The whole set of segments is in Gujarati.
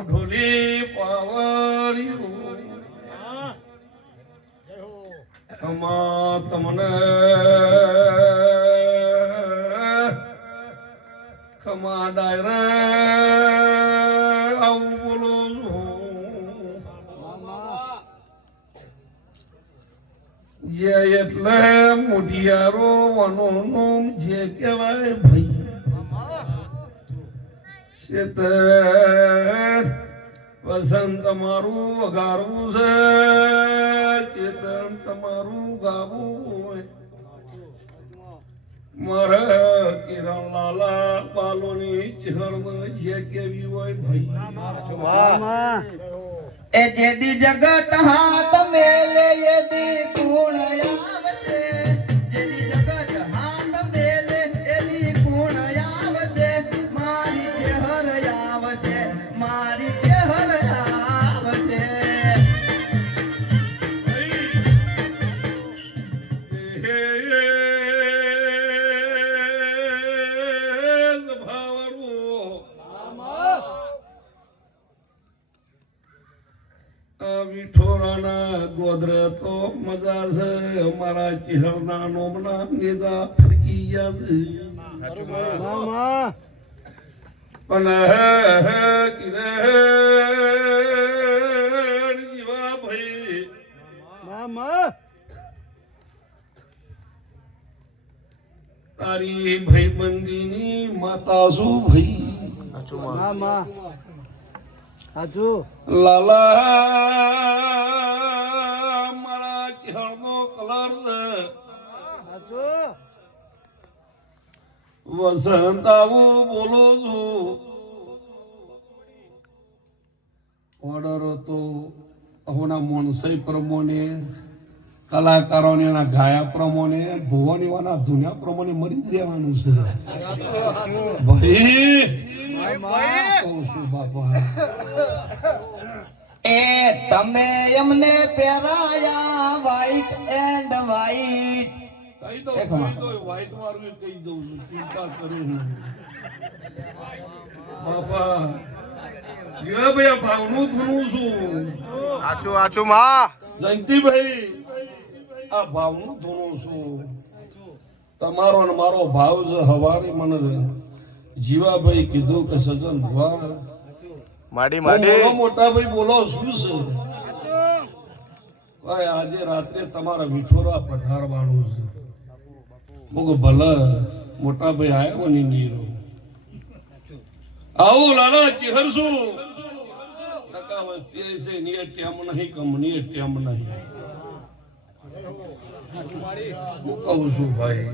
ઢોલી પાવરિયું અમા તમને ખમા ડાયરે આવું બોલો જે એટલે મોઢિયારો વનોનો જે કહેવાય ભાઈ ચેતન વસંત તમારું વગાડવું છે ચેતન તમારું ગાવું મારે કિરણ લાલા બાલોની ચહર જે કેવી હોય ભાઈ એ જેદી જગત હાથ મેલે યદી ગુણ આવશે જેદી જગત હાથ મેલે યદી ગુણ આવશે મારી ચહેર આવશે મારી ચહેર આવશે વિઠોરાના ગોદરે તો મજા છે અમારા ચિહરના નોમના નેજા ફરકી ગયા છે પણ જીવા ભાઈ તારી ભાઈબંધીની માતા શું ભાઈ લાલા મારા ચહેરનો કલર વસંત આવું બોલો છું ઓર્ડર હતો ahoના મોનસઈ પ્રમાણે કલાકારોને એના ગાયા પ્રમાણે ભુવનીવાના ધુનિયા પ્રમાણે મરી જ રહેવાનું છે ભાઈ કહું છું બાપા એ તમે એમને પહેરાયા વ્હાઈટ એન્ડ વ્હાઈટ કહી દઉં વ્હાઈટ વાળું કહી દઉં છું ચિંતા કરું બાપા ભાઈ ભાવનું ધૂણું છું આચું માં જયંતિભાઈ આ ભાવનું ધૂણું છું તમારો ને મારો ભાવ છે હવારે મને જીવાભાઈ કીધું કે સજન વાહ માડી મોટા ભાઈ બોલો શું છે ભાઈ આજે રાત્રે તમારા વિઠોરા પઠારવાનું છે ભલે મોટા ભાઈ આવ્યો ને નીરો આવો લાલા ચિહર શું ટકા વસ્તી છે નિયત ટેમ નહીં કંપની ટેમ નહીં હું કહું છું ભાઈ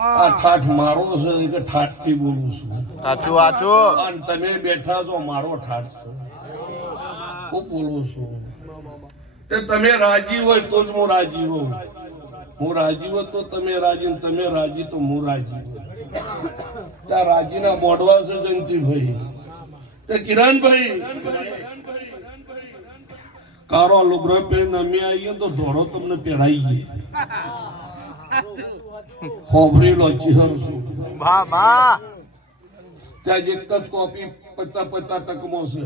આ ઠાઠ મારો છે કે ઠાઠ થી બોલું છું અને તમે બેઠા છો મારો ઠાઠ છે હું બોલું છું તે તમે રાજી હોય તો જ હું રાજી હોઉં હું રાજી હોય તો તમે રાજી તમે રાજી તો હું રાજી ત્યાં રાજીના મોઢવા છે જયંતિભાઈ તે કિરણભાઈ કારો લુગડો પહેરીને અમે આવીએ તો ધોળો તમને પહેરાઈ ગઈ હોભરી લો ચિહર છું ત્યાં એક જ કોપી 50-50 ટકમો છે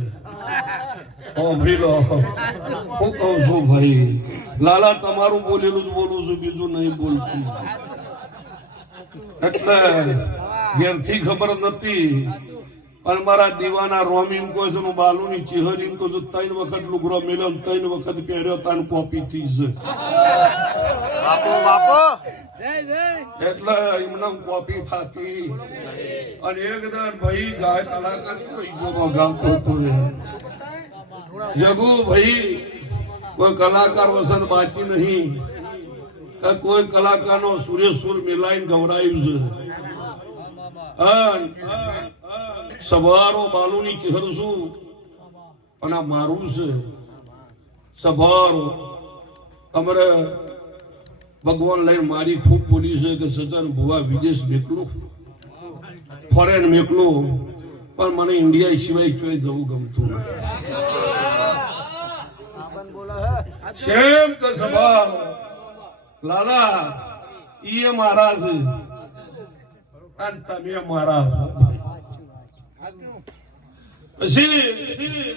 હોભરી લો હું કહું છું ભાઈ લાલા તમારું બોલેલું જ બોલું છું બીજું નહીં બોલતું એટલે ઘેરથી ખબર નથી પણ મારા દીવાના રોમીન કોઈ છે બાલુની ચિહરીન કોઈ 3 વખત લુગડો મેલ્યો 3 વખત પહેર્યો તાન કોપી થી છે બાપો એટલે એમને કોપી થાતી અને એકદાર ભાઈ ગાય કલાકાર કોઈ જોવા ગાતો તો જગુ ભાઈ કોઈ કલાકાર વસન બાચી નહીં કે કોઈ કલાકારનો સૂર્યસુર મિલાઈને ગવરાયું છે સવારો બાલુની ચહેર છું અને મારું છે સવારો અમારે ભગવાન લઈને મારી ખૂબ બોલી છે કે સચન ભુવા વિદેશ મેકલું ફોરેન મેકલું પણ મને ઇન્ડિયા સિવાય ચોય જવું ગમતું શેમ કે સભા લાલા ઈ મારા છે અને તમે મારા પછી